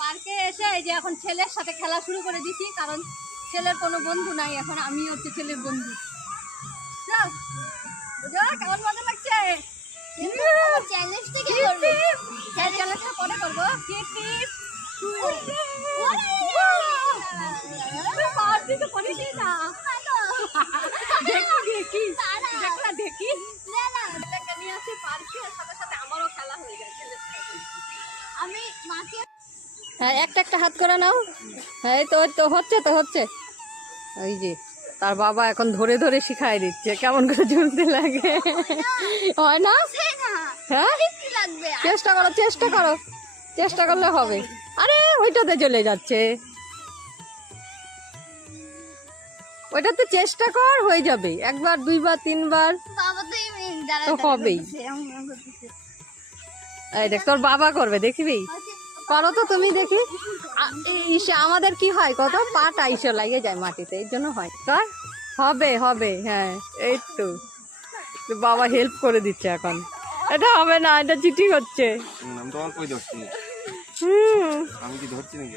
পার্কে এসে এই যে এখন ছেলের সাথে খেলা শুরু করে দিছি, কারণ ছেলের কোনো বন্ধু নাই, এখন আমি হচ্ছে ছেলের বন্ধু। চল বুঝো কেমন মজা লাগছে। চ্যালেঞ্জটা কি করবে? হ্যাঁ চ্যালেঞ্জটা পরে করবো। হ্যাঁ একটা একটা হাত করে নাও। হ্যাঁ তো তো হচ্ছে তো হচ্ছে। ওই যে তার বাবা এখন ধরে ধরে শিখাই দিচ্ছে কেমন করে ঝুলতে লাগে। হয় না? হ্যাঁ চেষ্টা করো চেষ্টা করো, চেষ্টা করলে হবে। আরে ওইটাতে চলে যাচ্ছে, ওইটাতে চেষ্টা কর, হয়ে যাবে। একবার দুইবার তিনবার তো হবেই। এই দেখ তোর বাবা করবে, দেখবি? করো তো তুমি দেখি। আমাদের কি হয় কত পাটা ইসে লাগে যায় মাটিতে, এই জন্য হয়। কর, হবে হবে। হ্যাঁ এই তো বাবা হেল্প করে দিচ্ছে এখন। এটা হবে না, এটা চিটিং হচ্ছে। আমি তো অল্পই ধরছি। আমি কি ধরছি নাকি?